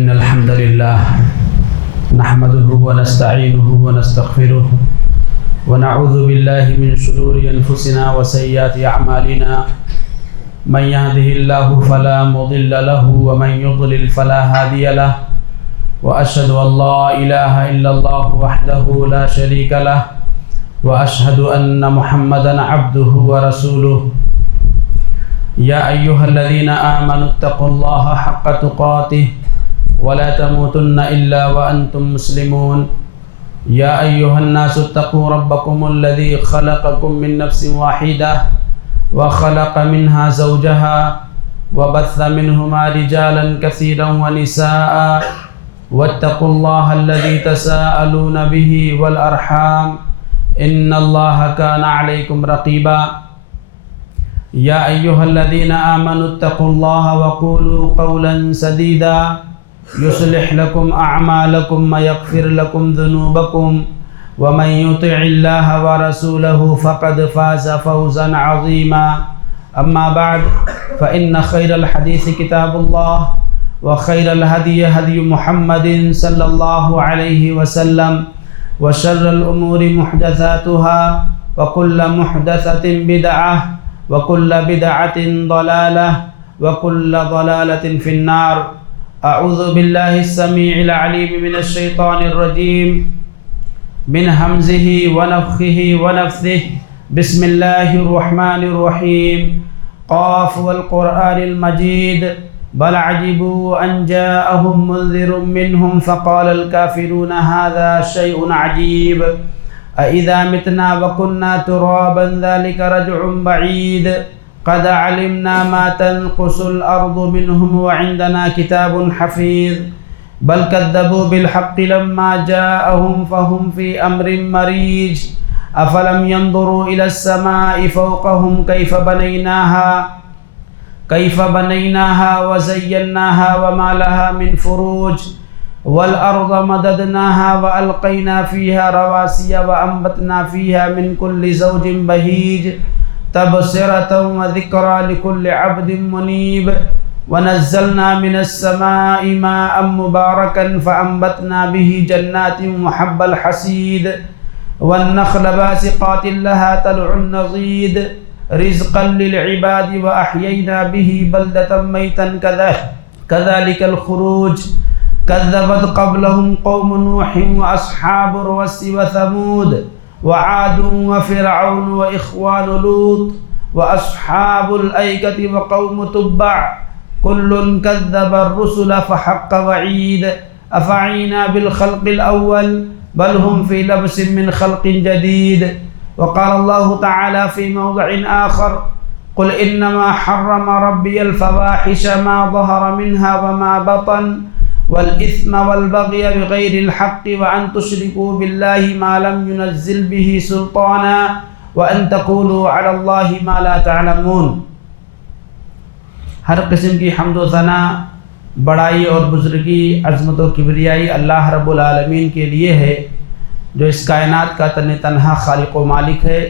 إن الحمد لله نحمده ونستعينه ونستغفره ونعوذ بالله من شرور أنفسنا وسيئات أعمالنا من يهده الله فلا مضل له ومن يضلل فلا هادي له وأشهد أن لا إله إلا الله وحده لا شريك له وأشهد أن محمدا عبده ورسوله يا أيها الذين آمنوا اتقوا الله حق تقاته ولا تموتن إلا وأنتم مسلمون يا أيها الناس اتقوا ربكم الذي خلقكم من نفس واحدة وخلق منها زوجها وبث منهما رجالا كثيرا ونساء واتقوا الله الذي تساءلون به والأرحام إن الله كان عليكم رقيبا يا أيها الذين آمنوا اتقوا الله وقولوا قولا سديدا يصلح لكم أعمالكم ويغفر لكم ذنوبكم ومن يطع الله ورسوله فقد فاز فوزا عظيما أما بعد فإن خير الحديث كتاب الله وخير الهدي هدي محمد صلى الله عليه وسلم وشر الأمور محدثاتها وكل محدثة بدعة وكل بدعة ضلالة وكل ضلالة في النار أعوذ بالله السميع العليم من الشيطان الرجيم من همزه ونفخه ونفثه بسم الله الرحمن الرحيم قاف والقرآن المجيد بل عجبوا أن جاءهم منذر منهم فقال الكافرون هذا شيء عجيب أإذا متنا وكنا ترابا ذلك رجع بعيد قد علمنا ما تنقص الأرض منهم وعندنا كتاب حفيظ بل كذبوا بالحق لما جاءهم فهم في أمر مريج أفلم ينظروا إلى السماء فوقهم كيف بنيناها وزيناها وما لها من فروج والأرض مددناها وألقينا فيها رواسي وأنبتنا فيها من كل زوج بهيج تبصرة وذكرى لكل عبد منيب ونزلنا من السماء ماء مباركا فأنبتنا به جنات وحب الحصيد والنخل باسقات لها طلع نضيد رزقا للعباد وأحيينا به بلدة ميتا كذلك الخروج كذبت قبلهم قوم نوح وأصحاب الرس وثمود وعاد وفرعون وإخوان لوط وأصحاب الأيكة وقوم تبع كل كذب الرسل فحق وعيد أفعينا بالخلق الأول بل هم في لبس من خلق جديد وقال الله تعالى في موضع آخر قل إنما حرم ربي الفواحش ما ظهر منها وما بطن والإثم والبغي بغير الحق وأن تشركوا بالله ما لم ينزل به سلطانا وأن تقولوا على الله ما لا تعلمون۔ ہر قسم کی حمد و ثنا، بڑائی اور بزرگی، عظمت و کبریائی اللہ رب العالمین کے لیے ہے، جو اس کائنات کا تنہا خالق و مالک ہے،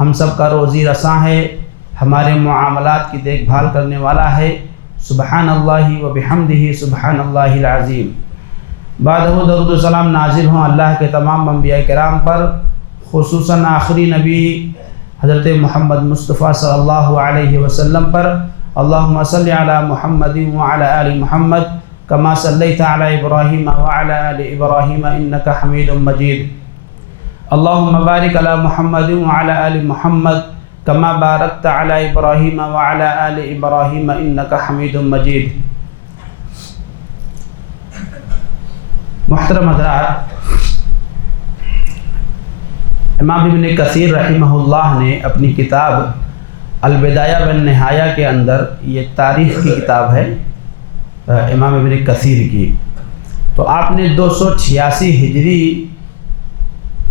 ہم سب کا روزی رساں ہے، ہمارے معاملات کی دیکھ بھال کرنے والا ہے۔ سبحان اللہ و بحمدہ سبحان اللہ العظیم۔ بعد درود و سلام نازل ہوں اللہ کے تمام انبیاء کرام پر، خصوصاً آخری نبی حضرت محمد مصطفیٰ صلی اللہ علیہ وسلم پر۔ اللہم صلی علی محمد وعلی آل محمد کما صلیت علی ابراہیم وعلی آل ابراہیم انک حمید مجید۔ اللہم بارک علی محمد وعلی آل محمد کما بارکت علی ابراہیم وعلی آل ابراہیم انک حمید مجید۔ محترم حضرات، امام ابن کثیر رحمہ اللہ نے اپنی کتاب البدایہ والنہایہ کے اندر، یہ تاریخ کی کتاب ہے امام ابن کثیر کی، تو آپ نے 286 ہجری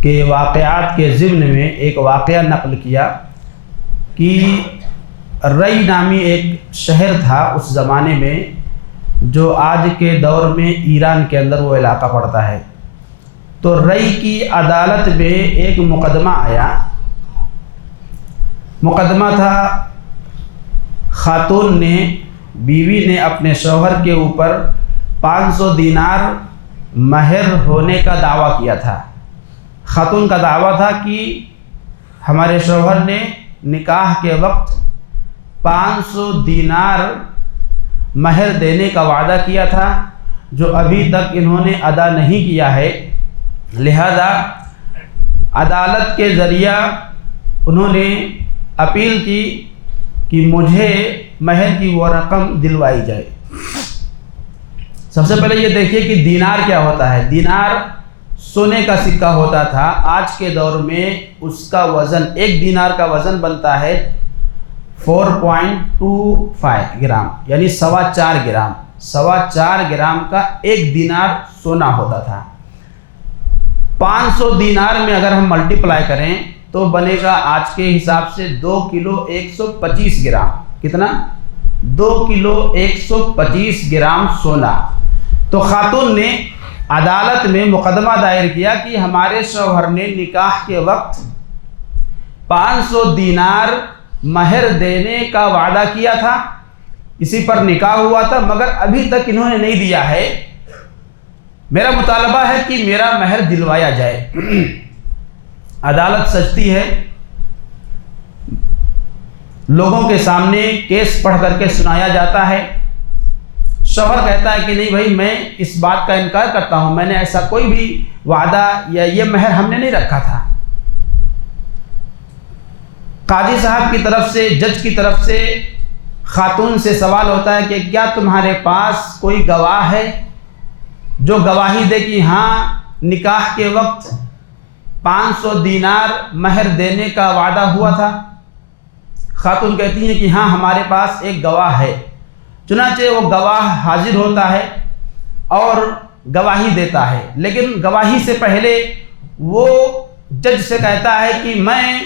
کے واقعات کے ضمن میں ایک واقعہ نقل کیا کہ رئی نامی ایک شہر تھا اس زمانے میں، جو آج کے دور میں ایران کے اندر وہ علاقہ پڑتا ہے۔ تو رئی کی عدالت میں ایک مقدمہ آیا، مقدمہ تھا خاتون نے، بیوی نے اپنے شوہر کے اوپر 500 دینار مہر ہونے کا دعویٰ کیا تھا۔ خاتون کا دعویٰ تھا کہ ہمارے شوہر نے نکاح کے وقت 500 دینار مہر دینے کا وعدہ کیا تھا، جو ابھی تک انہوں نے ادا نہیں کیا ہے، لہذا عدالت کے ذریعہ انہوں نے اپیل کی کہ مجھے مہر کی وہ رقم دلوائی جائے۔ سب سے پہلے یہ دیکھیے کہ دینار کیا ہوتا ہے۔ دینار سونے کا سکہ ہوتا تھا، آج کے دور میں اس کا وزن، ایک دینار کا وزن بنتا ہے 4.25 گرام، یعنی 4.25 گرام۔ 4.25 گرام کا ایک دینار سونا ہوتا تھا۔ 500 دینار میں اگر ہم ملٹیپلائی کریں تو بنے گا آج کے حساب سے 2 کلو 125 گرام۔ کتنا؟ 2 کلو 125 گرام سونا۔ تو خاتون نے عدالت میں مقدمہ دائر کیا کہ ہمارے شوہر نے نکاح کے وقت 500 دینار مہر دینے کا وعدہ کیا تھا، اسی پر نکاح ہوا تھا، مگر ابھی تک انہوں نے نہیں دیا ہے۔ میرا مطالبہ ہے کہ میرا مہر دلوایا جائے۔ عدالت سجتی ہے، لوگوں کے سامنے کیس پڑھ کر کے سنایا جاتا ہے۔ شوہر کہتا ہے کہ نہیں بھائی، میں اس بات کا انکار کرتا ہوں، میں نے ایسا کوئی بھی وعدہ یا یہ مہر ہم نے نہیں رکھا تھا۔ قاضی صاحب کی طرف سے، جج کی طرف سے خاتون سے سوال ہوتا ہے کہ کیا تمہارے پاس کوئی گواہ ہے جو گواہی دے کہ ہاں نکاح کے وقت 500 دینار مہر دینے کا وعدہ ہوا تھا؟ خاتون کہتی ہیں کہ ہاں ہمارے پاس ایک گواہ ہے۔ چنانچہ وہ گواہ حاضر ہوتا ہے اور گواہی دیتا ہے، لیکن گواہی سے پہلے وہ جج سے کہتا ہے کہ میں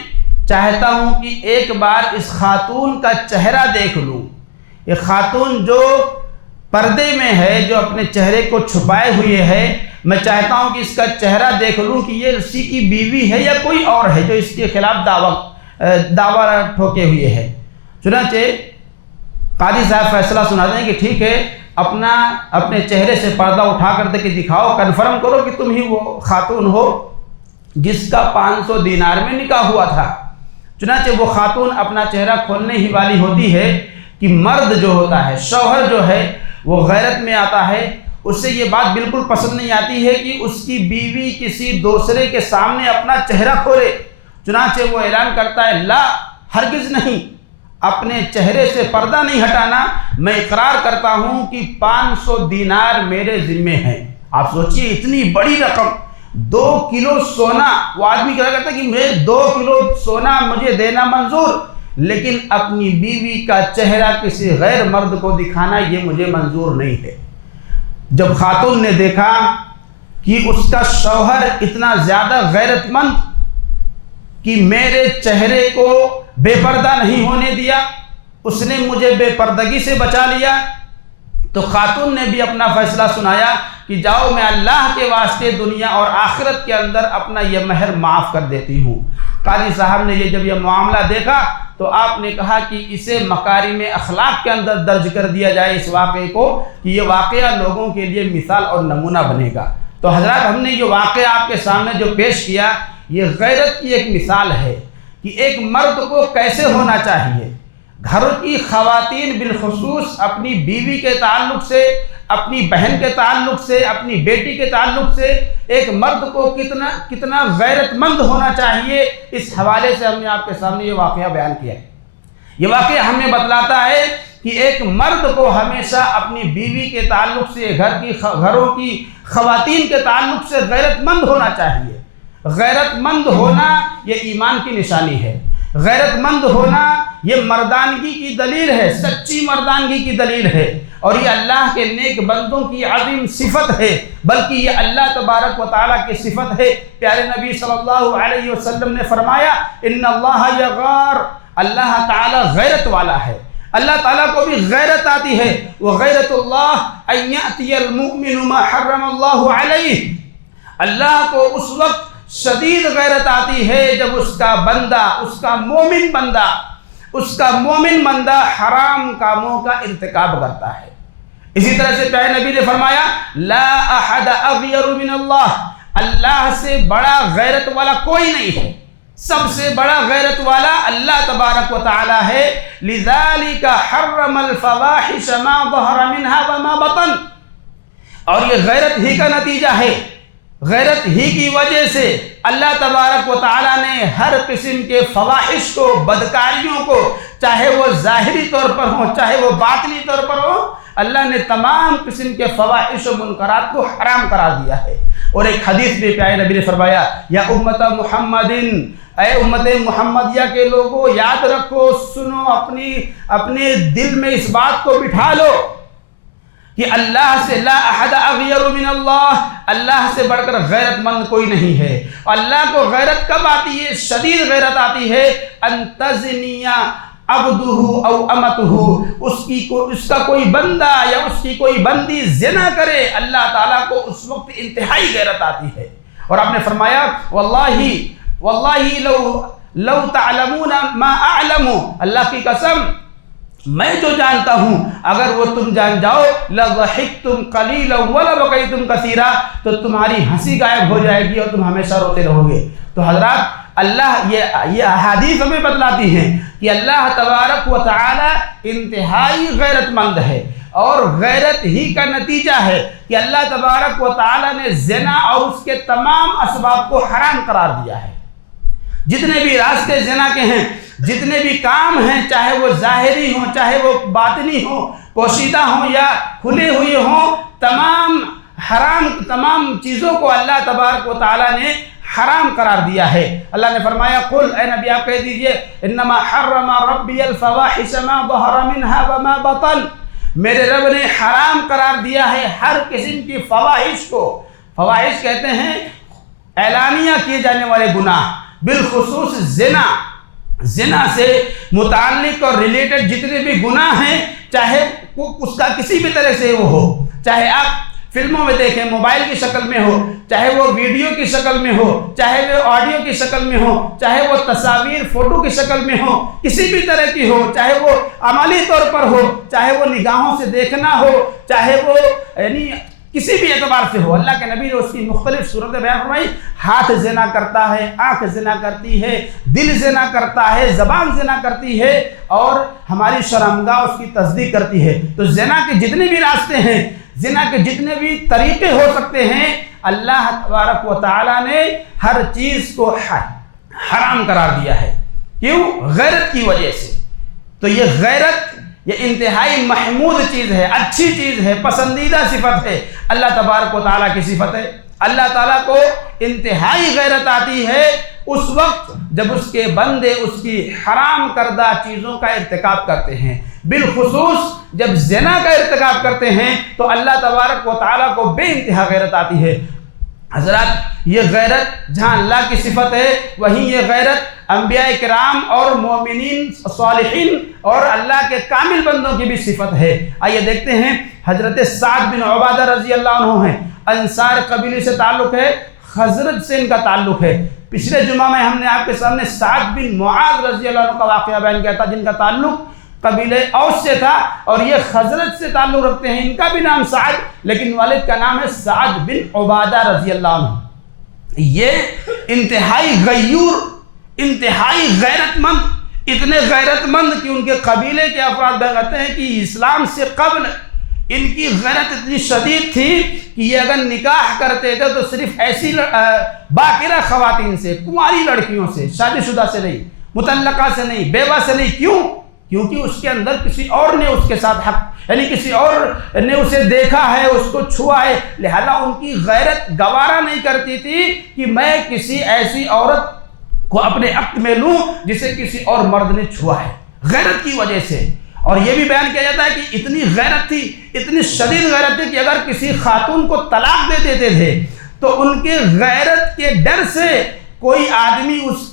چاہتا ہوں کہ ایک بار اس خاتون کا چہرہ دیکھ لوں۔ یہ خاتون جو پردے میں ہے، جو اپنے چہرے کو چھپائے ہوئے ہے، میں چاہتا ہوں کہ اس کا چہرہ دیکھ لوں کہ یہ اسی کی بیوی ہے یا کوئی اور ہے جو اس کے خلاف دعویٰ ٹھوکے ہوئے ہے۔ چنانچہ قاضی صاحب فیصلہ سناتے ہیں کہ ٹھیک ہے، اپنے چہرے سے پردہ اٹھا کر کے دکھاؤ، کنفرم کرو کہ تم ہی وہ خاتون ہو جس کا 500 دینار میں نکاح ہوا تھا۔ چنانچہ وہ خاتون اپنا چہرہ کھولنے ہی والی ہوتی ہے کہ مرد جو ہوتا ہے، شوہر جو ہے، وہ غیرت میں آتا ہے۔ اس سے یہ بات بالکل پسند نہیں آتی ہے کہ اس کی بیوی کسی دوسرے کے سامنے اپنا چہرہ کھولے۔ چنانچہ وہ اعلان کرتا ہے، لا، ہرگز نہیں، اپنے چہرے سے پردہ نہیں ہٹانا، میں اقرار کرتا ہوں کہ 500 دینار میرے ذمے ہیں۔ آپ سوچئے، اتنی بڑی رقم، 2 کلو سونا، وہ آدمی کہا کرتا ہے کہ میں 2 کلو سونا مجھے دینا منظور، لیکن اپنی بیوی کا چہرہ کسی غیر مرد کو دکھانا یہ مجھے منظور نہیں ہے۔ جب خاتون نے دیکھا کہ اس کا شوہر اتنا زیادہ غیرت مند کہ میرے چہرے کو بے پردہ نہیں ہونے دیا، اس نے مجھے بے پردگی سے بچا لیا، تو خاتون نے بھی اپنا فیصلہ سنایا کہ جاؤ، میں اللہ کے واسطے دنیا اور آخرت کے اندر اپنا یہ مہر معاف کر دیتی ہوں۔ قاضی صاحب نے جب یہ معاملہ دیکھا تو آپ نے کہا کہ اسے مکارم اخلاق کے اندر درج کر دیا جائے اس واقعے کو، کہ یہ واقعہ لوگوں کے لیے مثال اور نمونہ بنے گا۔ تو حضرات، ہم نے یہ واقعہ آپ کے سامنے جو پیش کیا، یہ غیرت کی ایک مثال ہے کہ ایک مرد کو کیسے ہونا چاہیے۔ گھر کی خواتین بالخصوص اپنی بیوی کے تعلق سے، اپنی بہن کے تعلق سے، اپنی بیٹی کے تعلق سے ایک مرد کو کتنا غیرت مند ہونا چاہیے، اس حوالے سے ہم نے آپ کے سامنے یہ واقعہ بیان کیا ہے۔ یہ واقعہ ہمیں بتلاتا ہے کہ ایک مرد کو ہمیشہ اپنی بیوی کے تعلق سے، گھروں کی خواتین کے تعلق سے غیرت مند ہونا چاہیے۔ غیرت مند ہونا یہ ایمان کی نشانی ہے۔ غیرت مند ہونا یہ مردانگی کی دلیل ہے، سچی مردانگی کی دلیل ہے، اور یہ اللہ کے نیک بندوں کی عظیم صفت ہے، بلکہ یہ اللہ تبارک و تعالیٰ کی صفت ہے۔ پیارے نبی صلی اللہ علیہ وسلم نے فرمایا، ان اللہ یغار، اللہ تعالیٰ غیرت والا ہے۔ اللہ تعالیٰ کو بھی غیرت آتی ہے۔ وغیرت اللہ ان یأتی المؤمن ما حرم اللہ علیہ، اللہ کو اس وقت شدید غیرت آتی ہے جب اس کا بندہ، اس کا مومن بندہ حرام کاموں کا ارتکاب کرتا ہے۔ اسی طرح سے پیارے نبی نے فرمایا لا احد اغیر من اللہ، اللہ سے بڑا غیرت والا کوئی نہیں ہے، سب سے بڑا غیرت والا اللہ تبارک و تعالی ہے۔ لذالک حرم الفواحش ما ظہر منها وما بطن، اور یہ غیرت ہی کا نتیجہ ہے، غیرت ہی کی وجہ سے اللہ تبارک و تعالیٰ نے ہر قسم کے فواحش کو، بدکاریوں کو، چاہے وہ ظاہری طور پر ہوں چاہے وہ باطنی طور پر ہوں، اللہ نے تمام قسم کے فواحش و منکرات کو حرام قرار دیا ہے۔ اور ایک حدیث میں پیارے نبی نے فرمایا یا امت محمد، اے امت محمدیہ کے لوگوں یاد رکھو، سنو، اپنے دل میں اس بات کو بٹھا لو کہ اللہ سے لا احد اغیر من اللہ، اللہ سے بڑھ کر غیرت مند کوئی نہیں ہے۔ اللہ کو غیرت کب آتی ہے؟ شدید غیرت آتی ہے ان تزنی عبدہ او امتہ، اس کا کوئی بندہ یا اس کی کوئی بندی زنا کرے، اللہ تعالیٰ کو اس وقت انتہائی غیرت آتی ہے۔ اور آپ نے فرمایا واللہ لو تعلمون ما اعلم، اللہ کی قسم میں جو جانتا ہوں اگر وہ تم جان جاؤ لضحکتم قلیلا ولبکیتم کثیرا، تو تمہاری ہنسی غائب ہو جائے گی اور تم ہمیشہ روتے رہو گے۔ تو حضرات اللہ یہ احادیث ہمیں بتلاتی ہیں کہ اللہ تبارک و تعالی انتہائی غیرت مند ہے، اور غیرت ہی کا نتیجہ ہے کہ اللہ تبارک و تعالی نے زنا اور اس کے تمام اسباب کو حرام قرار دیا ہے۔ جتنے بھی راستے زنا کے ہیں، جتنے بھی کام ہیں، چاہے وہ ظاہری ہوں چاہے وہ باطنی ہوں، پوشیدہ ہوں یا کھلے ہوئے ہوں، تمام چیزوں کو اللہ تبارک و تعالیٰ نے حرام قرار دیا ہے۔ اللہ نے فرمایا قل، اے نبی آپ کہہ دیجئے انما حرم ربی الفواحش ما ظہر منها وما بطن، میرے رب نے حرام قرار دیا ہے ہر قسم کی فواحش کو۔ فواحش کہتے ہیں اعلانیہ کیے جانے والے گناہ، بالخصوص زنا سے متعلق اور ریلیٹڈ جتنے بھی گناہ ہیں، چاہے اس کا کسی بھی طرح سے وہ ہو، چاہے آپ فلموں میں دیکھیں موبائل کی شکل میں ہو، چاہے وہ ویڈیو کی شکل میں ہو، چاہے وہ آڈیو کی شکل میں ہو، چاہے وہ تصاویر فوٹو کی شکل میں ہو، کسی بھی طرح کی ہو، چاہے وہ عملی طور پر ہو، چاہے وہ نگاہوں سے دیکھنا ہو، چاہے وہ یعنی کسی بھی اعتبار سے ہو، اللہ کے نبی نے اس کی مختلف صورتیں بیان فرمائی۔ ہاتھ زنا کرتا ہے، آنکھ زنا کرتی ہے، دل زنا کرتا ہے، زبان زنا کرتی ہے، اور ہماری شرمگاہ اس کی تصدیق کرتی ہے۔ تو زنا کے جتنے بھی راستے ہیں، زنا کے جتنے بھی طریقے ہو سکتے ہیں، اللہ تبارک و تعالیٰ نے ہر چیز کو حرام قرار دیا ہے۔ کیوں؟ غیرت کی وجہ سے۔ تو یہ غیرت یہ انتہائی محمود چیز ہے، اچھی چیز ہے، پسندیدہ صفت ہے، اللہ تبارک و تعالیٰ کی صفت ہے۔ اللہ تعالیٰ کو انتہائی غیرت آتی ہے اس وقت جب اس کے بندے اس کی حرام کردہ چیزوں کا ارتکاب کرتے ہیں، بالخصوص جب زنا کا ارتکاب کرتے ہیں تو اللہ تبارک و تعالیٰ کو بے انتہا غیرت آتی ہے۔ حضرات یہ غیرت جہاں اللہ کی صفت ہے، وہیں یہ غیرت انبیاء کرام اور مومنین صالحین اور اللہ کے کامل بندوں کی بھی صفت ہے۔ آئیے دیکھتے ہیں، حضرت سعد بن عبادہ رضی اللہ عنہ ہیں، انصار قبیلے سے تعلق ہے، خزرج سے ان کا تعلق ہے۔ پچھلے جمعہ میں ہم نے آپ کے سامنے سعد بن معاذ رضی اللہ عنہ کا واقعہ بیان کیا تھا، جن کا تعلق قبیلہ اوس سے تھا، اور یہ خزرج سے تعلق رکھتے ہیں۔ ان کا بھی نام سعد، لیکن والد کا نام ہے سعد بن عبادہ رضی اللہ عنہ۔ یہ انتہائی غیور، انتہائی غیرت مند، اتنے غیرت مند کہ ان کے قبیلے کے افراد بیان ہیں کہ اسلام سے قبل ان کی غیرت اتنی شدید تھی کہ یہ اگر نکاح کرتے تھے تو صرف ایسی باکرہ خواتین سے، کنواری لڑکیوں سے، شادی شدہ سے نہیں، مطلقہ سے نہیں، بیوہ سے نہیں۔ کیوں؟ کیونکہ اس کے اندر کسی اور نے اس کے ساتھ حق، یعنی کسی اور نے اسے دیکھا ہے، اس کو چھوا ہے، لہذا ان کی غیرت گوارا نہیں کرتی تھی کہ میں کسی ایسی عورت کو اپنے عقد میں لوں جسے کسی اور مرد نے چھوا ہے، غیرت کی وجہ سے۔ اور یہ بھی بیان کیا جاتا ہے کہ اتنی غیرت تھی، اتنی شدید غیرت تھی کہ اگر کسی خاتون کو طلاق دے دیتے تھے تو ان کے غیرت کے ڈر سے کوئی آدمی اس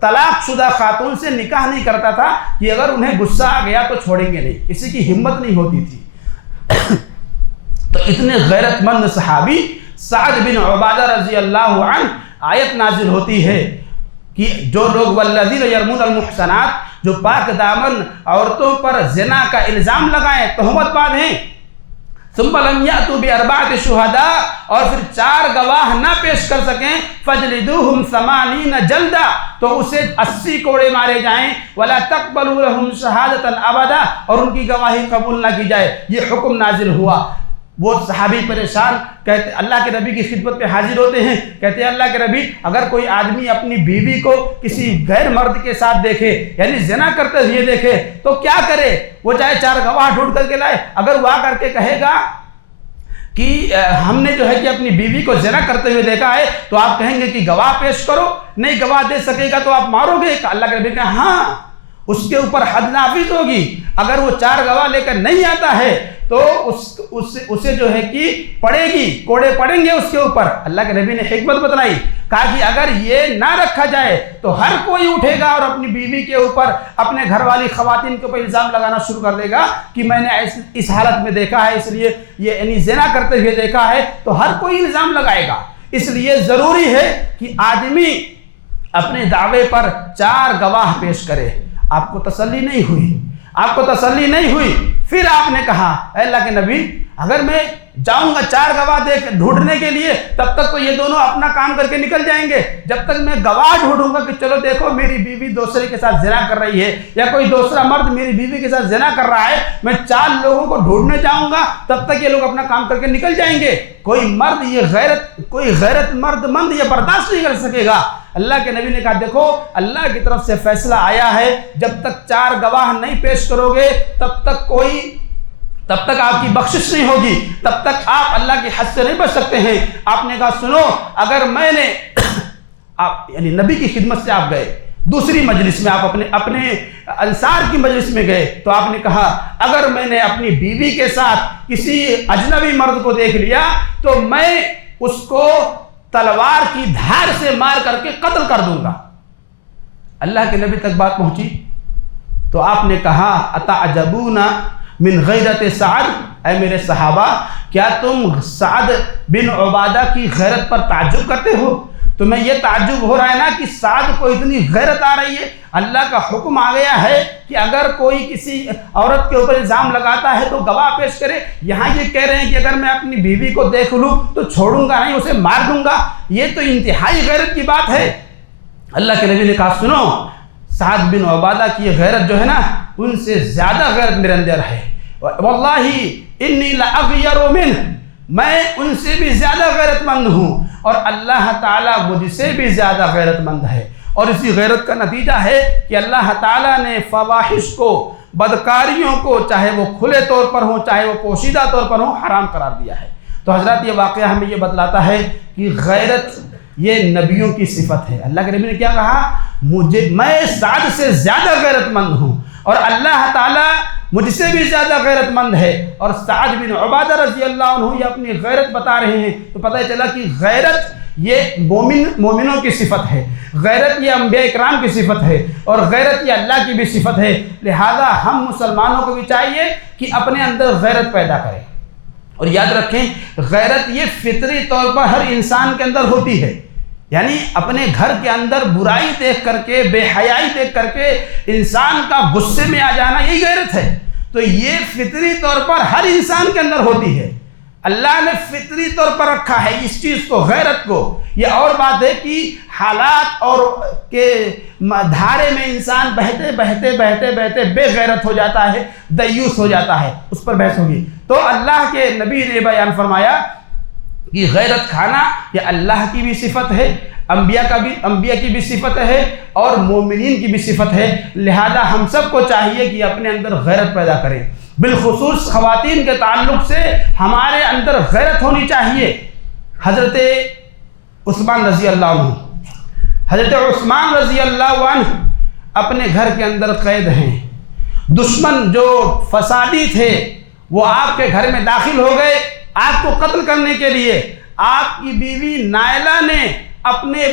طلاق شدہ خاتون سے نکاح نہیں کرتا تھا کہ اگر انہیں غصہ آ گیا تو چھوڑیں گے نہیں، کسی کی ہمت نہیں ہوتی تھی۔ تو اتنے غیرت مند صحابی سعد بن عبادہ رضی اللہ عنہ، آیت نازل ہوتی ہے کہ جو لوگ والذین یرمون المحصنات، جو پاک دامن عورتوں پر زنا کا الزام لگائیں، تہمت باندھیں، ثم لم یأتوا بأربعة شہداء، اور پھر 4 گواہ نہ پیش کر سکیں، فجلدوہم 80 جلدہ، تو اسے 80 کوڑے مارے جائیں، ولا تقبلوا لهم شہادۃ ابدا، اور ان کی گواہی قبول نہ کی جائے۔ یہ حکم نازل ہوا۔ وہ صحابی پریشان، کہتے اللہ کے نبی کی خدمت پہ حاضر ہوتے ہیں، کہتے ہیں اللہ کے نبی اگر کوئی آدمی اپنی بیوی کو کسی غیر مرد کے ساتھ دیکھے، یعنی زنا کرتے ہوئے دیکھے، تو کیا کرے؟ وہ چاہے 4 گواہ ڈھونڈ کر کے لائے، اگر وہ آ کر کے کہے گا کہ ہم نے جو ہے کہ اپنی بیوی کو زنا کرتے ہوئے دیکھا ہے، تو آپ کہیں گے کہ گواہ پیش کرو، نہیں گواہ دے سکے گا تو آپ مارو گے؟ اللہ کے نبی کہا ہاں، اس کے اوپر حد نافذ ہوگی۔ اگر وہ 4 گواہ لے کر نہیں آتا ہے تو اسے جو ہے کہ پڑے گی، کوڑے پڑیں گے اس کے اوپر۔ اللہ کے نبی نے حکمت بتلائی، کہا کہ اگر یہ نہ رکھا جائے تو ہر کوئی اٹھے گا اور اپنی بیوی کے اوپر، اپنے گھر والی خواتین کے اوپر الزام لگانا شروع کر دے گا کہ میں نے اس حالت میں دیکھا ہے، اس لیے یہ یعنی زنا کرتے ہوئے دیکھا ہے، تو ہر کوئی الزام لگائے گا۔ اس لیے ضروری ہے کہ آدمی اپنے دعوے پر 4 گواہ پیش کرے۔ آپ کو تسلی نہیں ہوئی، آپ کو تسلی نہیں ہوئی، پھر آپ نے کہا اے اللہ کے نبی اگر میں جاؤں گا 4 گواہ ڈھونڈنے کے لیے، تب تک تو یہ دونوں اپنا کام کر کے نکل جائیں گے۔ جب تک میں گواہ ڈھونڈوں گا کہ چلو دیکھو میری بیوی دوسرے کے ساتھ زنا کر رہی ہے، یا کوئی دوسرا مرد میری بیوی کے ساتھ زنا کر رہا ہے، میں 4 لوگوں کو ڈھونڈنے جاؤں گا، تب تک یہ لوگ اپنا کام کر کے نکل جائیں گے۔ کوئی غیرت مند یہ برداشت نہیں کر سکے گا۔ اللہ کے نبی نے کہا دیکھو اللہ کی طرف سے فیصلہ آیا ہے، جب تک 4 گواہ نہیں پیش کرو گے تب تک آپ کی بخشش نہیں ہوگی، تب تک آپ اللہ کی حد سے نہیں بچ سکتے ہیں۔ آپ نے کہا سنو، اگر میں نے آپ یعنی نبی کی خدمت سے آپ گئے، دوسری مجلس میں آپ اپنے انصار کی مجلس میں گئے، تو آپ نے کہا اگر میں نے اپنی بیوی کے ساتھ کسی اجنبی مرد کو دیکھ لیا تو میں اس کو تلوار کی دھار سے مار کر کے قتل کر دوں گا۔ اللہ کے نبی تک بات پہنچی تو آپ نے کہا اتعجبون من غیرت سعد، اے میرے صحابہ کیا تم سعد بن عبادہ کی غیرت پر تعجب کرتے ہو؟ تمہیں یہ تعجب ہو رہا ہے نا کہ سعد کو اتنی غیرت آ رہی ہے؟ اللہ کا حکم آ گیا ہے کہ اگر کوئی کسی عورت کے اوپر الزام لگاتا ہے تو گواہ پیش کرے۔ یہاں یہ کہہ رہے ہیں کہ اگر میں اپنی بیوی کو دیکھ لوں تو چھوڑوں گا نہیں، اسے مار دوں گا۔ یہ تو انتہائی غیرت کی بات ہے۔ اللہ کے نبی نے کہا سنو، سعد بن عبادہ کی غیرت جو ہے نا ان سے زیادہ غیرت میرے اندر ہے، واللہ انی لاغیر منہ، میں ان سے بھی زیادہ غیرت مند ہوں، اور اللہ تعالیٰ مجھ سے بھی زیادہ غیرت مند ہے۔ اور اسی غیرت کا نتیجہ ہے کہ اللہ تعالیٰ نے فواحش کو، بدکاریوں کو، چاہے وہ کھلے طور پر ہوں چاہے وہ پوشیدہ طور پر ہوں، حرام قرار دیا ہے۔ تو حضرات یہ واقعہ ہمیں یہ بتلاتا ہے کہ غیرت یہ نبیوں کی صفت ہے۔ اللہ کے نبی نے کیا کہا؟ میں سعد سے زیادہ غیرت مند ہوں، اور اللہ تعالیٰ مجھ سے بھی زیادہ غیرت مند ہے۔ اور سعد بن عبادہ رضی اللہ عنہ یہ اپنی غیرت بتا رہے ہیں، تو پتہ چلا کہ غیرت یہ مومنوں کی صفت ہے، غیرت یہ انبیاء اکرام کی صفت ہے، اور غیرت یہ اللہ کی بھی صفت ہے۔ لہذا ہم مسلمانوں کو بھی چاہیے کہ اپنے اندر غیرت پیدا کریں، اور یاد رکھیں غیرت یہ فطری طور پر ہر انسان کے اندر ہوتی ہے۔ یعنی اپنے گھر کے اندر برائی دیکھ کر کے، بے حیائی دیکھ کر کے انسان کا غصے میں آ جانا، یہی غیرت ہے۔ تو یہ فطری طور پر ہر انسان کے اندر ہوتی ہے، اللہ نے فطری طور پر رکھا ہے اس چیز کو، غیرت کو۔ یہ اور بات ہے کہ حالات اور کے دھارے میں انسان بہتے بہتے بہتے بہتے بے غیرت ہو جاتا ہے، دیوس ہو جاتا ہے، اس پر بحث ہوگی۔ تو اللہ کے نبی نے بیان فرمایا کہ غیرت کھانا یہ اللہ کی بھی صفت ہے، انبیاء کی بھی صفت ہے، اور مومنین کی بھی صفت ہے۔ لہذا ہم سب کو چاہیے کہ اپنے اندر غیرت پیدا کریں۔ بالخصوص خواتین کے تعلق سے ہمارے اندر غیرت ہونی چاہیے۔ حضرت عثمان رضی اللہ عنہ اپنے گھر کے اندر قید ہیں۔ دشمن جو فسادی تھے وہ آپ کے گھر میں داخل ہو گئے آپ کو قتل کرنے کے لیے۔ آپ کی بیوی نائلہ نے اپنے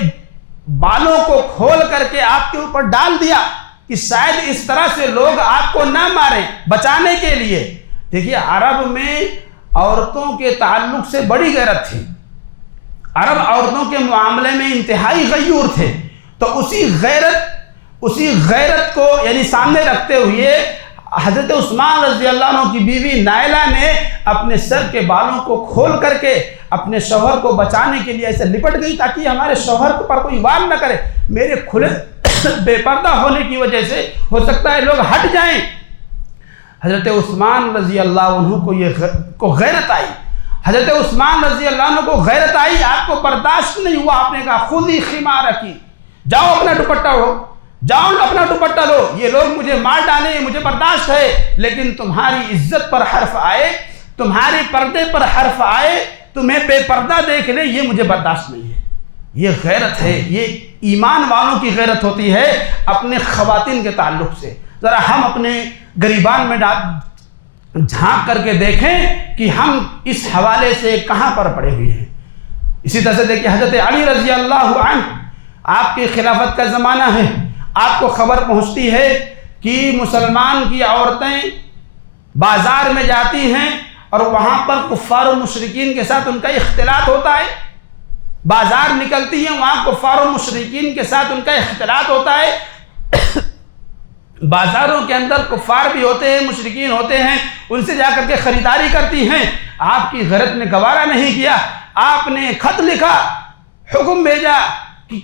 بالوں کو کھول کر کے آپ کے اوپر ڈال دیا کہ شاید اس طرح سے لوگ آپ کو نہ ماریں، بچانے کے لیے۔ دیکھیے عرب میں عورتوں کے تعلق سے بڑی غیرت تھی، عرب عورتوں کے معاملے میں انتہائی غیور تھے۔ تو اسی غیرت کو یعنی سامنے رکھتے ہوئے حضرت عثمان رضی اللہ عنہ کی بیوی نائلہ نے اپنے سر کے بالوں کو کھول کر کے اپنے شوہر کو بچانے کے لیے ایسے لپٹ گئی تاکہ ہمارے شوہر پر کوئی وار نہ کرے، میرے کھلے بے پردہ ہونے کی وجہ سے ہو سکتا ہے لوگ ہٹ جائیں۔ حضرت عثمان رضی اللہ عنہ کو غیرت آئی، حضرت عثمان رضی اللہ عنہ کو غیرت آئی، آپ کو برداشت نہیں ہوا، آپ نے کہا خودی خمارہ کی، جاؤ اپنا دوپٹہ اڑو، جاؤ اپنا دوپٹہ لو، یہ لوگ مجھے مار ڈالیں، یہ مجھے برداشت ہے، لیکن تمہاری عزت پر حرف آئے، تمہارے پردے پر حرف آئے، تمہیں بے پردہ دیکھ لے، یہ مجھے برداشت نہیں ہے۔ یہ غیرت ہے، یہ ایمان والوں کی غیرت ہوتی ہے اپنے خواتین کے تعلق سے۔ ذرا ہم اپنے گریبان میں جھانک کر کے دیکھیں کہ ہم اس حوالے سے کہاں پر پڑے ہوئے ہیں۔ اسی طرح سے دیکھیں حضرت علی رضی اللہ عنہ، آپ کی خلافت کا زمانہ ہے، آپ کو خبر پہنچتی ہے کہ مسلمان کی عورتیں بازار میں جاتی ہیں اور وہاں پر کفار و مشرکین کے ساتھ ان کا اختلاط ہوتا ہے، بازار نکلتی ہیں وہاں کفار و مشرکین کے ساتھ ان کا اختلاط ہوتا ہے، بازاروں کے اندر کفار بھی ہوتے ہیں، مشرکین ہوتے ہیں، ان سے جا کر کے خریداری کرتی ہیں۔ آپ کی غیرت نے گوارا نہیں کیا، آپ نے خط لکھا، حکم بھیجا کہ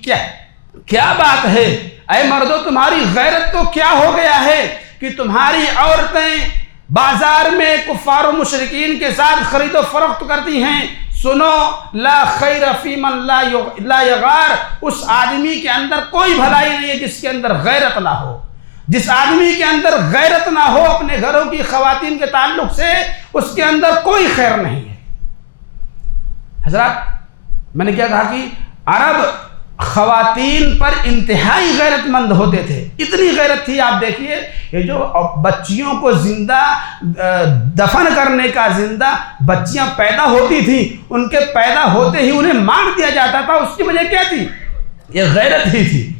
کیا بات ہے، اے مردو تمہاری غیرت تو کیا ہو گیا ہے کہ تمہاری عورتیں بازار میں کفار و مشرکین کے ساتھ خرید و فروخت کرتی ہیں۔ سنو، لا خیر فی من لا یغار، اس آدمی کے اندر کوئی بھلائی نہیں ہے جس کے اندر غیرت نہ ہو، جس آدمی کے اندر غیرت نہ ہو اپنے گھروں کی خواتین کے تعلق سے، اس کے اندر کوئی خیر نہیں ہے۔ حضرات، میں نے کیا کہا کہ عرب خواتین پر انتہائی غیرت مند ہوتے تھے، اتنی غیرت تھی۔ آپ دیکھیے یہ جو بچیوں کو زندہ دفن کرنے کا، زندہ بچیاں پیدا ہوتی تھیں، ان کے پیدا ہوتے ہی انہیں مار دیا جاتا تھا، اس کی وجہ کیا تھی؟ یہ غیرت ہی تھی۔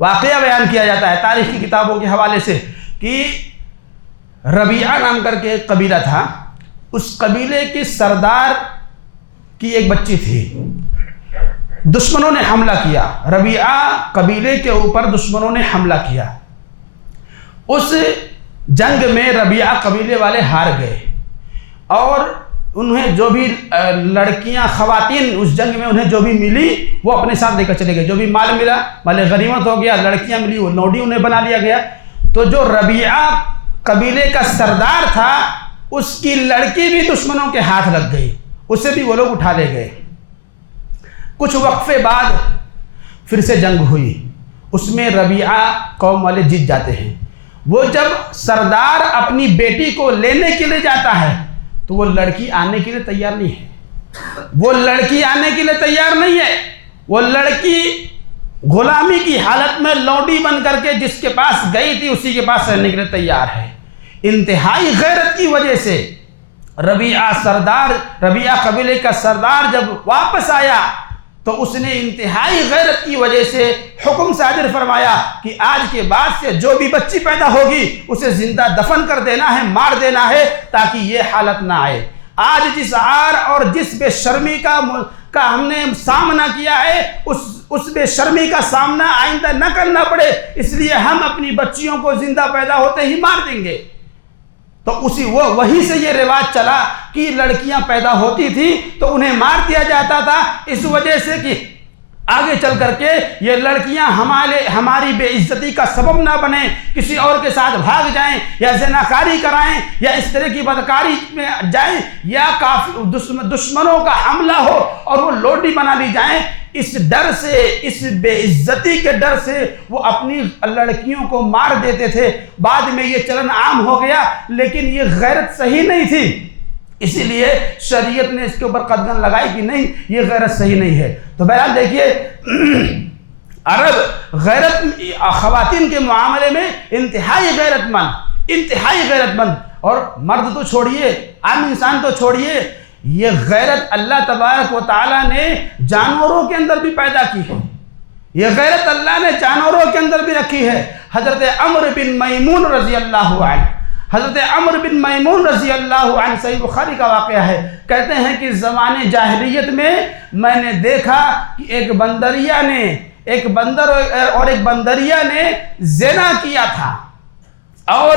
واقعہ بیان کیا جاتا ہے تاریخ کی کتابوں کے حوالے سے کہ ربیعہ نام کر کے ایک قبیلہ تھا، اس قبیلے کے سردار کی ایک بچی تھی، دشمنوں نے حملہ کیا، ربیعہ قبیلے کے اوپر دشمنوں نے حملہ کیا، اس جنگ میں ربیعہ قبیلے والے ہار گئے، اور انہیں جو بھی لڑکیاں خواتین اس جنگ میں انہیں جو بھی ملی وہ اپنے ساتھ لے کر چلے گئے، جو بھی مال ملا مال غنیمت ہو گیا، لڑکیاں ملی وہ لوڈی انہیں بنا لیا گیا۔ تو جو ربیعہ قبیلے کا سردار تھا اس کی لڑکی بھی دشمنوں کے ہاتھ لگ گئی، اسے بھی وہ لوگ اٹھا لے گئے۔ کچھ وقفے بعد پھر سے جنگ ہوئی، اس میں ربیعہ قوم والے جیت جاتے ہیں۔ وہ جب سردار اپنی بیٹی کو لینے کے لیے جاتا ہے تو وہ لڑکی آنے کے لیے تیار نہیں ہے، وہ لڑکی آنے کے لیے تیار نہیں ہے، وہ لڑکی غلامی کی حالت میں لوڈی بن کر کے جس کے پاس گئی تھی اسی کے پاس رہنے کے لیے تیار ہے۔ انتہائی غیرت کی وجہ سے ربیعہ قبیلے کا سردار جب واپس آیا تو اس نے انتہائی غیرت کی وجہ سے حکم صادر فرمایا کہ آج کے بعد سے جو بھی بچی پیدا ہوگی اسے زندہ دفن کر دینا ہے، مار دینا ہے، تاکہ یہ حالت نہ آئے۔ آج جس عار اور جس بے شرمی کا ہم نے سامنا کیا ہے اس بے شرمی کا سامنا آئندہ نہ کرنا پڑے، اس لیے ہم اپنی بچیوں کو زندہ پیدا ہوتے ہی مار دیں گے۔ تو وہیں سے یہ رواج چلا کہ لڑکیاں پیدا ہوتی تھی تو انہیں مار دیا جاتا تھا، اس وجہ سے کہ آگے چل کر کے یہ لڑکیاں ہماری بے عزتی کا سبب نہ بنیں، کسی اور کے ساتھ بھاگ جائیں یا زناکاری کرائیں یا اس طرح کی بدکاری میں جائیں یا دشمنوں کا حملہ ہو اور وہ لوڈی بنا لی جائیں۔ اس ڈر سے، اس بے عزتی کے ڈر سے وہ اپنی لڑکیوں کو مار دیتے تھے۔ بعد میں یہ چلن عام ہو گیا، لیکن یہ غیرت صحیح نہیں تھی، اسی لیے شریعت نے اس کے اوپر قدغن لگائی کہ نہیں، یہ غیرت صحیح نہیں ہے۔ تو بہرحال دیکھیے عرب غیرت خواتین کے معاملے میں انتہائی غیرت مند، اور مرد تو چھوڑیے، عام انسان تو چھوڑیے، یہ غیرت اللہ تبارک و تعالیٰ نے جانوروں کے اندر بھی پیدا کی ہے، یہ غیرت اللہ نے جانوروں کے اندر بھی رکھی ہے۔ حضرت عمرو بن میمون رضی اللہ عنہ صحیح بخاری کا واقعہ ہے، کہتے ہیں کہ زمانے جاہلیت میں میں نے دیکھا کہ ایک بندر اور ایک بندریہ نے زنا کیا تھا، اور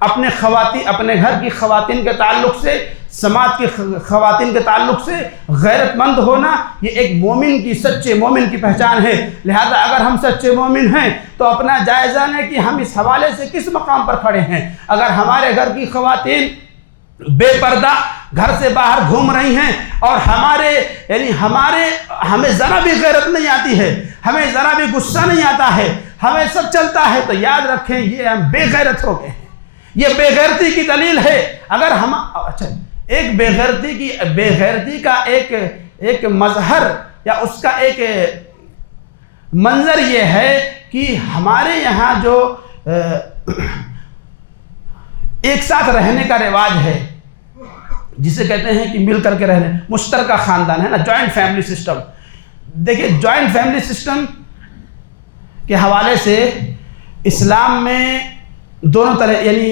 اپنے گھر کی خواتین کے تعلق سے، سماج کی خواتین کے تعلق سے غیرت مند ہونا یہ ایک مومن کی، سچے مومن کی پہچان ہے۔ لہذا اگر ہم سچے مومن ہیں تو اپنا جائزہ لیں کہ ہم اس حوالے سے کس مقام پر کھڑے ہیں۔ اگر ہمارے گھر کی خواتین بے پردہ گھر سے باہر گھوم رہی ہیں اور ہمیں ذرا بھی غیرت نہیں آتی ہے، ہمیں ذرا بھی غصہ نہیں آتا ہے، ہمیں سب چلتا ہے، تو یاد رکھیں یہ ہم بے غیرت ہو گئے ہیں۔ یہ بے غیرتی کی دلیل ہے۔ اگر ہم ایک بے غیرتی کا ایک مظہر یا اس کا ایک منظر یہ ہے کہ ہمارے یہاں جو ایک ساتھ رہنے کا رواج ہے، جسے کہتے ہیں کہ مل کر کے رہنے، مشترکہ خاندان ہے نا، جوائنٹ فیملی سسٹم۔ دیکھیں جوائنٹ فیملی سسٹم کے حوالے سے اسلام میں دونوں طرح، یعنی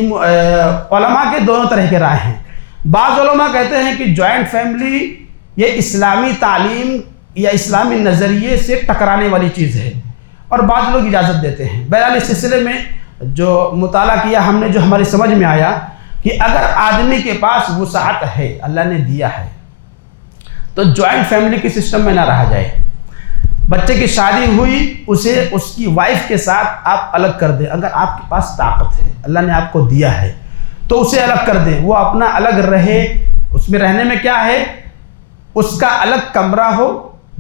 علماء کے دونوں طرح کے رائے ہیں۔ بعض علماء کہتے ہیں کہ جوائنٹ فیملی یہ اسلامی تعلیم یا اسلامی نظریے سے ٹکرانے والی چیز ہے، اور بعض لوگ اجازت دیتے ہیں۔ بہرحال اس سلسلے میں جو مطالعہ کیا ہم نے، جو ہماری سمجھ میں آیا کہ اگر آدمی کے پاس وسعت ہے، اللہ نے دیا ہے، تو جوائنٹ فیملی کی سسٹم میں نہ رہا جائے۔ بچے کی شادی ہوئی، اسے اس کی وائف کے ساتھ آپ الگ کر دیں۔ اگر آپ کے پاس طاقت ہے، اللہ نے آپ کو دیا ہے، تو اسے الگ کر دیں، وہ اپنا الگ رہے۔ اس میں رہنے میں کیا ہے؟ اس کا الگ کمرہ ہو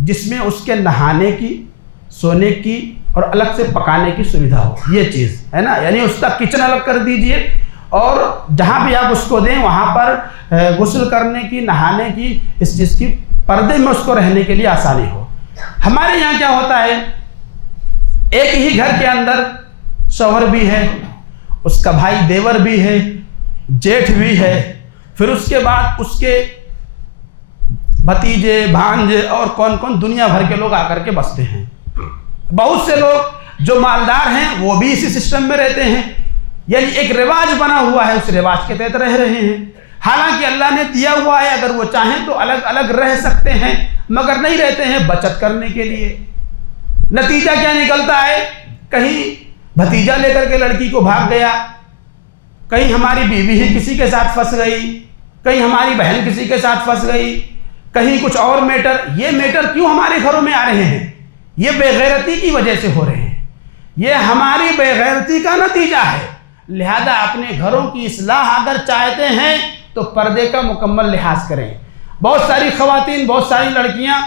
جس میں اس کے نہانے کی، سونے کی اور الگ سے پکانے کی سویدھا ہو، یہ چیز ہے نا، یعنی اس کا کچن الگ کر دیجئے، اور جہاں بھی آپ اس کو دیں وہاں پر غسل کرنے کی، نہانے کی، اس چیز کی پردے میں اس کو رہنے کے لیے آسانی ہو۔ ہمارے یہاں کیا ہوتا ہے، ایک ہی گھر کے اندر شوہر بھی ہے، اس کا بھائی دیور بھی ہے، جیٹھ بھی ہے، پھر اس کے بعد اس کے بھتیجے، بھانجے اور کون دنیا بھر کے لوگ آ کر کے بستے ہیں۔ بہت سے لوگ جو مالدار ہیں وہ بھی اسی سسٹم میں رہتے ہیں، یعنی ایک رواج بنا ہوا ہے، اس رواج کے تحت رہ رہے ہیں۔ حالانکہ اللہ نے دیا ہوا ہے، اگر وہ چاہیں تو الگ الگ رہ سکتے ہیں، مگر نہیں رہتے ہیں بچت کرنے کے لیے۔ نتیجہ کیا نکلتا ہے؟ کہیں بھتیجا لے کر کے لڑکی کو بھاگ گیا، کہیں ہماری بیوی ہی کسی کے ساتھ پھنس گئی، کہیں ہماری بہن کسی کے ساتھ پھنس گئی، کہیں کچھ اور میٹر۔ یہ میٹر کیوں ہمارے گھروں میں آ رہے ہیں؟ یہ بے غیرتی کی وجہ سے ہو رہے ہیں، یہ ہماری بے غیرتی کا نتیجہ ہے۔ لہذا اپنے گھروں کی اصلاح اگر چاہتے ہیں تو پردے کا مکمل لحاظ کریں۔ بہت ساری خواتین، بہت ساری لڑکیاں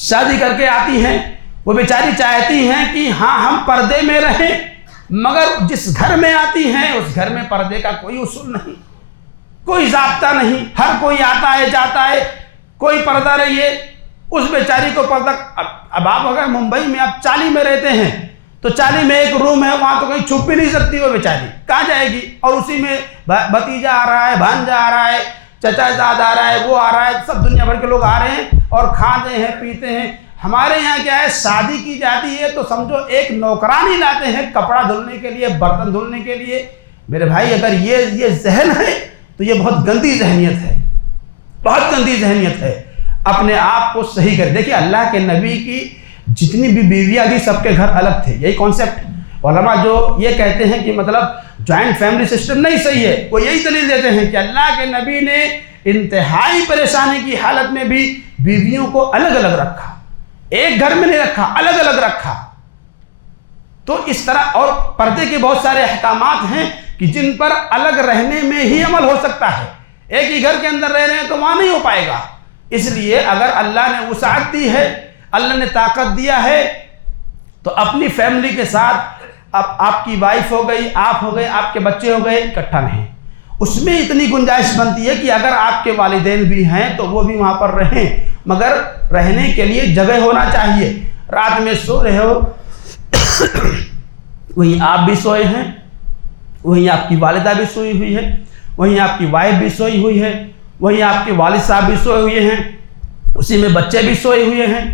شادی کر کے آتی ہیں، وہ بیچاری چاہتی ہیں کہ ہاں ہم پردے میں رہیں، مگر جس گھر میں آتی ہیں اس گھر میں پردے کا کوئی اصول نہیں، کوئی ضابطہ نہیں، ہر کوئی آتا ہے جاتا ہے، کوئی پردہ رہیے۔ اس بیچاری کو پردہ، اب آپ اگر ممبئی میں آپ چالی میں رہتے ہیں تو چالی میں ایک روم ہے، وہاں تو کہیں چھپ بھی نہیں سکتی وہ بیچاری، کہاں جائے گی؟ اور اسی میں بھتیجا آ رہا ہے، بھانجا آ رہا ہے، چچا زاد آ رہا ہے، وہ آ رہا ہے، سب دنیا بھر کے لوگ آ رہے ہیں اور کھاتے ہیں پیتے ہیں۔ ہمارے یہاں کیا ہے، شادی کی جاتی ہے تو سمجھو ایک نوکرانی لاتے ہیں کپڑا دھلنے کے لیے، برتن دھلنے کے لیے۔ میرے بھائی اگر یہ ذہن ہے تو یہ بہت گندی ذہنیت ہے، بہت گندی ذہنیت ہے۔ اپنے آپ کو صحیح کریں۔ دیکھیے اللہ کے نبی کی جتنی بھی بیویاں تھی سب کے گھر الگ تھے، یہی کانسیپٹ۔ علماء جو یہ کہتے ہیں کہ مطلب جوائنٹ فیملی سسٹم نہیں صحیح ہے، وہ یہی دلیل دیتے ہیں کہ اللہ کے نبی نے انتہائی پریشانی کی حالت میں بھی بیویوں کو الگ الگ رکھا، ایک گھر میں نہیں رکھا، الگ الگ رکھا۔ تو اس طرح اور پردے کے بہت سارے احکامات ہیں کہ جن پر الگ رہنے میں ہی عمل ہو سکتا ہے، ایک ہی گھر کے اندر رہ رہے ہیں تو وہاں نہیں ہو پائے گا۔ اس لیے اگر اللہ نے وسعت دی ہے، اللہ نے طاقت دیا ہے، تو اپنی فیملی کے ساتھ، اب آپ کی وائف ہو گئی، آپ ہو گئے، آپ کے بچے ہو گئے، اکٹھا نہیں۔ اس میں اتنی گنجائش بنتی ہے کہ اگر آپ کے والدین بھی ہیں تو وہ بھی وہاں پر رہیں، مگر رہنے کے لیے جگہ ہونا چاہیے۔ رات میں سو رہے ہو وہیں آپ بھی سوئے ہیں، وہیں آپ کی والدہ بھی سوئی ہوئی ہے، وہیں آپ کی وائف بھی سوئی ہوئی ہے، وہیں آپ کے والد صاحب بھی سوئے ہوئے ہیں، اسی میں بچے بھی سوئے ہوئے ہیں۔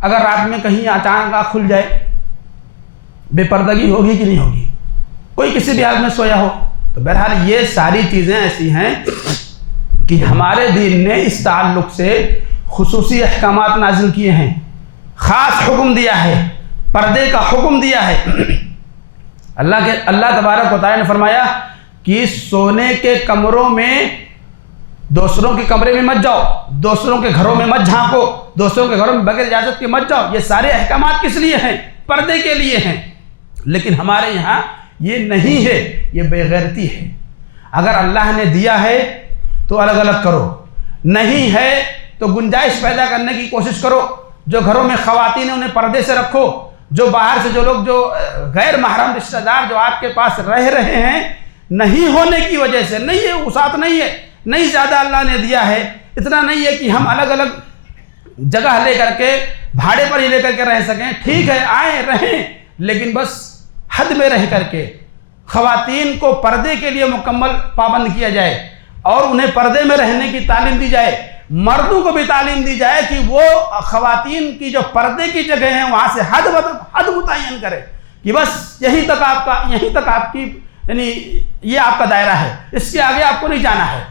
اگر رات میں کہیں اچانک آنکھ کھل جائے، بے پردگی ہوگی کہ نہیں ہوگی؟ کوئی کسی بھی حال میں سویا ہو۔ تو بہرحال یہ ساری چیزیں ایسی ہیں کہ ہمارے دین نے اس تعلق سے خصوصی احکامات نازل کیے ہیں، خاص حکم دیا ہے، پردے کا حکم دیا ہے۔ اللہ تبارک و تعالیٰ نے فرمایا کہ سونے کے کمروں میں دوسروں کے کمرے میں مت جاؤ، دوسروں کے گھروں میں مت جھانکو، دوسروں کے گھروں میں بغیر اجازت کے مت جاؤ۔ یہ سارے احکامات کس لیے ہیں؟ پردے کے لیے ہیں۔ لیکن ہمارے یہاں یہ نہیں ہے، یہ بے غیرتی ہے۔ اگر اللہ نے دیا ہے تو الگ الگ کرو، نہیں ہے تو گنجائش پیدا کرنے کی کوشش کرو۔ جو گھروں میں خواتین ہیں انہیں پردے سے رکھو۔ جو باہر سے جو لوگ جو غیر محرم رشتہ دار جو آپ کے پاس رہ رہے ہیں، نہیں ہونے کی وجہ سے، نہیں ہے وسعت نہیں ہے، نہیں زیادہ اللہ نے دیا ہے، اتنا نہیں ہے کہ ہم الگ الگ جگہ لے کر کے بھاڑے پر ہی لے کر کے رہ سکیں، ٹھیک ہے آئیں رہیں، لیکن بس حد میں رہ کر کے خواتین کو پردے کے لیے مکمل پابند کیا جائے اور انہیں پردے میں رہنے کی تعلیم دی جائے۔ مردوں کو بھی تعلیم دی جائے کہ وہ خواتین کی جو پردے کی جگہ ہیں وہاں سے حد متعین کرے کہ بس یہیں تک آپ کی یعنی یہ آپ کا دائرہ ہے، اس کے آگے آپ کو نہیں جانا ہے،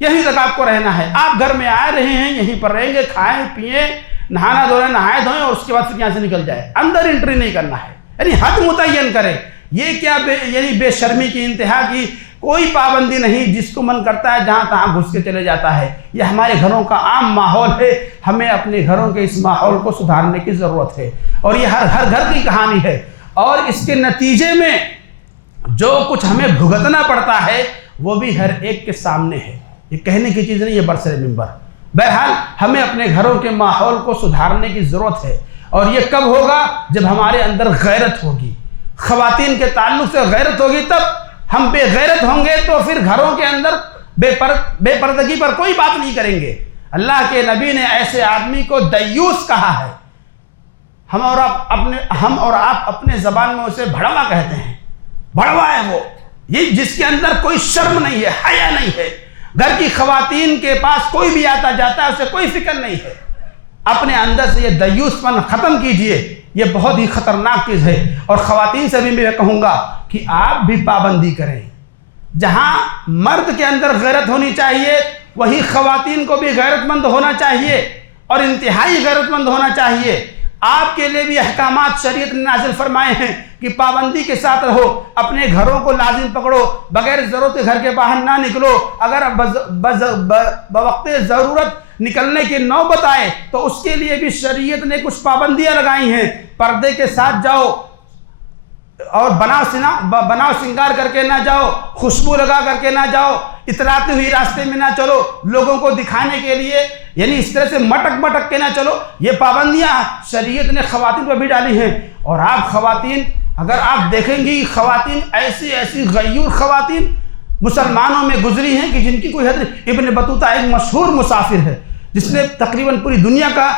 یہیں تک آپ کو رہنا ہے۔ آپ گھر میں آئے رہے ہیں، یہیں پر رہیں گے، کھائیں پیئیں، نہانا دھونا نہائے دھوئیں اور اس کے بعد پھر یہاں سے نکل جائے، اندر انٹری نہیں کرنا ہے، یعنی حد متعین کرے۔ یہ کیا یعنی بے شرمی کی انتہا کی کوئی پابندی نہیں، جس کو من کرتا ہے جہاں تہاں گھس کے چلے جاتا ہے۔ یہ ہمارے گھروں کا عام ماحول ہے، ہمیں اپنے گھروں کے اس ماحول کو سدھارنے کی ضرورت ہے، اور یہ ہر گھر کی کہانی ہے، اور اس کے نتیجے میں جو کچھ ہمیں بھگتنا پڑتا ہے وہ بھی ہر ایک کے سامنے ہے۔ یہ کہنے کی چیز نہیں، یہ برسر ممبر۔ بہرحال ہمیں اپنے گھروں کے ماحول کو سدھارنے کی ضرورت ہے، اور یہ کب ہوگا؟ جب ہمارے اندر غیرت ہوگی، خواتین کے تعلق سے غیرت ہوگی، تب ہم بے غیرت ہوں گے تو پھر گھروں کے اندر بے پردگی پر کوئی بات نہیں کریں گے۔ اللہ کے نبی نے ایسے آدمی کو دیوس کہا ہے۔ ہم اور آپ اپنے زبان میں اسے بھڑوا کہتے ہیں۔ بھڑوا ہے وہ، یہ جس کے اندر کوئی شرم نہیں ہے، حیا نہیں ہے۔ گھر کی خواتین کے پاس کوئی بھی آتا جاتا ہے، اسے کوئی فکر نہیں ہے۔ اپنے اندر سے یہ دیوس پن ختم کیجئے، یہ بہت ہی خطرناک چیز ہے۔ اور خواتین سے بھی میں کہوں گا کہ آپ بھی پابندی کریں۔ جہاں مرد کے اندر غیرت ہونی چاہیے، وہی خواتین کو بھی غیرت مند ہونا چاہیے، اور انتہائی غیرت مند ہونا چاہیے۔ آپ کے لیے بھی احکامات شریعت نے نازل فرمائے ہیں کہ پابندی کے ساتھ رہو، اپنے گھروں کو لازم پکڑو، بغیر ضرورت گھر کے باہر نہ نکلو۔ اگر بوقت ضرورت نکلنے کی نوبت آئے تو اس کے لیے بھی شریعت نے کچھ پابندیاں لگائی ہیں۔ پردے کے ساتھ جاؤ، اور بناؤ سنگار کر کے نہ جاؤ، خوشبو لگا کر کے نہ جاؤ، اتراتے ہوئی راستے میں نہ چلو، لوگوں کو دکھانے کے لیے یعنی اس طرح سے مٹک کے نہ چلو۔ یہ پابندیاں شریعت نے خواتین پر بھی ڈالی ہیں۔ اور آپ خواتین، اگر آپ دیکھیں گی خواتین ایسی غیور خواتین مسلمانوں میں گزری ہیں کہ جن کی کوئی حد نہیں۔ ابن بطوطہ ایک مشہور مسافر ہے جس نے تقریباً پوری دنیا کا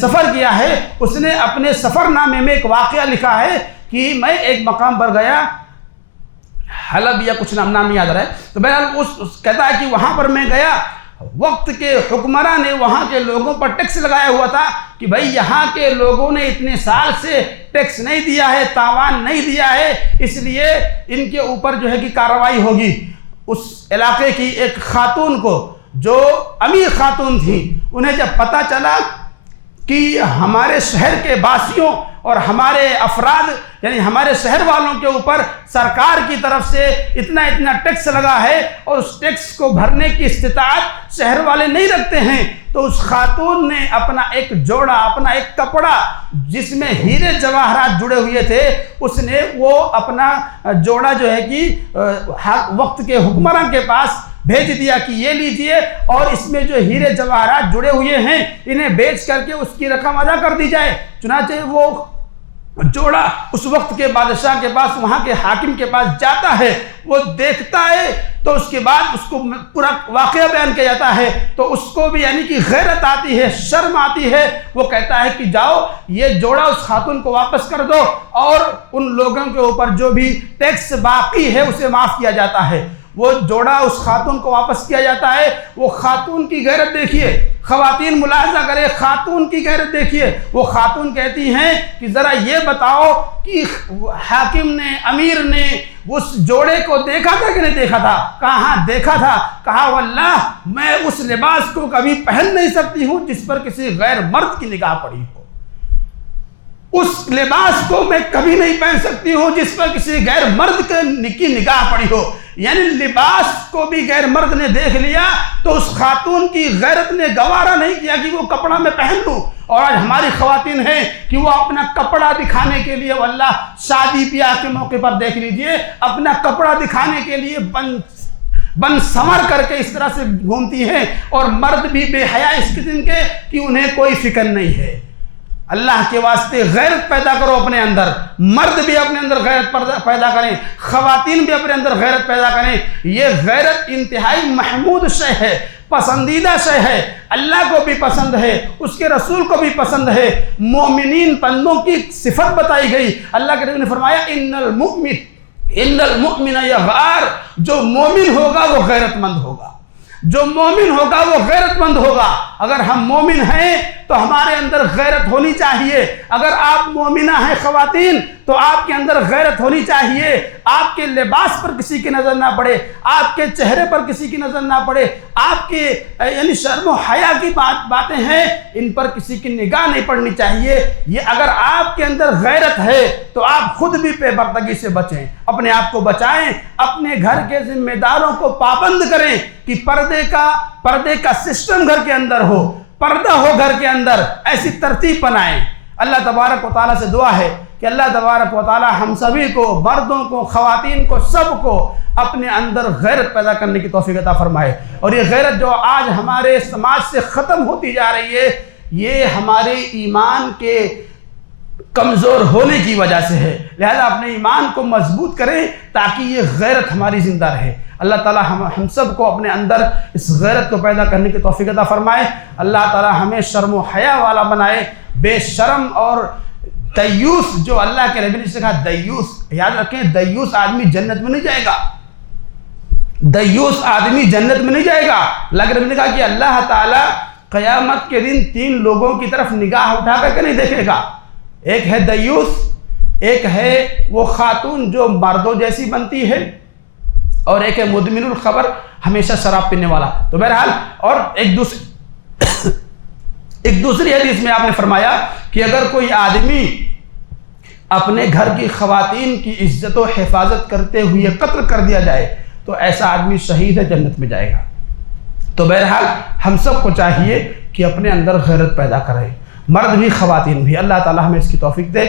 سفر کیا ہے۔ اس نے اپنے سفر نامے میں ایک واقعہ لکھا ہے کہ میں ایک مقام پر گیا، حلب یا کچھ نام نہیں یاد رہا ہے، تو بہرحال کہتا ہے کہ وہاں پر میں گیا، وقت کے حکمراں نے وہاں کے لوگوں پر ٹیکس لگایا ہوا تھا کہ بھائی یہاں کے لوگوں نے اتنے سال سے ٹیکس نہیں دیا ہے، تاوان نہیں دیا ہے، اس لیے ان کے اوپر جو ہے کہ کارروائی ہوگی۔ اس علاقے کی ایک خاتون کو، جو امیر خاتون تھی، انہیں جب پتہ چلا کہ ہمارے شہر کے باسیوں اور ہمارے افراد یعنی ہمارے شہر والوں کے اوپر سرکار کی طرف سے اتنا ٹیکس لگا ہے اور اس ٹیکس کو بھرنے کی استطاعت شہر والے نہیں رکھتے ہیں، تو اس خاتون نے اپنا ایک جوڑا، اپنا ایک کپڑا جس میں ہیرے جواہرات جڑے ہوئے تھے، اس نے وہ اپنا جوڑا جو ہے کہ وقت کے حکمراں کے پاس بھیج دیا کہ یہ لیجئے، اور اس میں جو ہیرے جواہرات جڑے ہوئے ہیں انہیں بیچ کر کے اس کی رقم ادا کر دی جائے۔ چنانچہ وہ جوڑا اس وقت کے بادشاہ کے پاس، وہاں کے حاکم کے پاس جاتا ہے، وہ دیکھتا ہے، تو اس کے بعد اس کو پورا واقعہ بیان کیا جاتا ہے، تو اس کو بھی یعنی کہ غیرت آتی ہے، شرم آتی ہے۔ وہ کہتا ہے کہ جاؤ یہ جوڑا اس خاتون کو واپس کر دو، اور ان لوگوں کے اوپر جو بھی ٹیکس باقی ہے اسے معاف کیا جاتا ہے۔ وہ جوڑا اس خاتون کو واپس کیا جاتا ہے۔ وہ خاتون کی غیرت دیکھیے، خواتین ملاحظہ کرے، خاتون کی غیرت دیکھیے۔ وہ خاتون کہتی ہیں کہ ذرا یہ بتاؤ کہ حاکم نے، امیر نے اس جوڑے کو دیکھا تھا کہ نہیں دیکھا تھا؟ کہاں دیکھا تھا؟ کہا واللہ میں اس لباس کو کبھی پہن نہیں سکتی ہوں جس پر کسی غیر مرد کی نگاہ پڑی ہو۔ اس لباس کو میں کبھی نہیں پہن سکتی ہوں جس پر کسی غیر مرد کی نگاہ پڑی ہو. یعنی لباس کو بھی غیر مرد نے دیکھ لیا تو اس خاتون کی غیرت نے گوارا نہیں کیا کہ وہ کپڑا میں پہن لوں. اور آج ہماری خواتین ہیں کہ وہ اپنا کپڑا دکھانے کے لیے واللہ شادی بیاہ کے موقع پر دیکھ لیجئے اپنا کپڑا دکھانے کے لیے بن سمر کر کے اس طرح سے گھومتی ہیں، اور مرد بھی بے حیا اس قسم کے کہ انہیں کوئی فکر نہیں ہے. اللہ کے واسطے غیرت پیدا کرو اپنے اندر. مرد بھی اپنے اندر غیرت پیدا کریں، خواتین بھی اپنے اندر غیرت پیدا کریں. یہ غیرت انتہائی محمود شے ہے، پسندیدہ شے ہے. اللہ کو بھی پسند ہے، اس کے رسول کو بھی پسند ہے. مومنین بندوں کی صفت بتائی گئی. اللہ کے نبی نے فرمایا ان المؤمن یغار، جو مومن ہوگا وہ غیرت مند ہوگا، جو مومن ہوگا وہ غیرت مند ہوگا. اگر ہم مومن ہیں تو ہمارے اندر غیرت ہونی چاہیے. اگر آپ مومنہ ہیں خواتین تو آپ کے اندر غیرت ہونی چاہیے. آپ کے لباس پر کسی کی نظر نہ پڑے، آپ کے چہرے پر کسی کی نظر نہ پڑے، آپ کے یعنی شرم و حیا کی باتیں ہیں ان پر کسی کی نگاہ نہیں پڑنی چاہیے. یہ اگر آپ کے اندر غیرت ہے تو آپ خود بھی بے پردگی سے بچیں، اپنے آپ کو بچائیں، اپنے گھر کے ذمہ داروں کو پابند کریں کہ پردے کا سسٹم گھر کے اندر ہو، پردہ ہو گھر کے اندر، ایسی ترتیب بنائیں. اللہ تبارک و تعالیٰ سے دعا ہے کہ اللہ تبارک و تعالیٰ ہم سبھی کو، مردوں کو، خواتین کو، سب کو اپنے اندر غیرت پیدا کرنے کی توفیق عطا فرمائے. اور یہ غیرت جو آج ہمارے سماج سے ختم ہوتی جا رہی ہے یہ ہمارے ایمان کے کمزور ہونے کی وجہ سے ہے. لہذا اپنے ایمان کو مضبوط کریں تاکہ یہ غیرت ہماری زندہ رہے. اللہ تعالی ہم سب کو اپنے اندر اس غیرت کو پیدا کرنے کی توفیق عطا فرمائے. اللہ تعالی ہمیں شرم و حیا والا بنائے. بے شرم اور دیوس، جو اللہ کے نبی نے سکھا دیوس، یاد رکھیں دیوس آدمی جنت میں نہیں جائے گا. دیوس آدمی جنت میں نہیں جائے گا. اللہ کے نبی نے کہا کہ اللہ تعالی قیامت کے دن 3 لوگوں کی طرف نگاہ اٹھا کر کے نہیں دیکھے گا. ایک ہے دیوس، ایک ہے وہ خاتون جو مردوں جیسی بنتی ہے، اور ایک ہے مدمن الخمر، ہمیشہ شراب پینے والا. تو بہرحال اور ایک دوسری حدیث میں آپ نے فرمایا کہ اگر کوئی آدمی اپنے گھر کی خواتین کی عزت و حفاظت کرتے ہوئے قتل کر دیا جائے تو ایسا آدمی شہید ہے، جنت میں جائے گا. تو بہرحال ہم سب کو چاہیے کہ اپنے اندر غیرت پیدا کریں، مرد بھی خواتین بھی. اللہ تعالی ہمیں اس کی توفیق دے.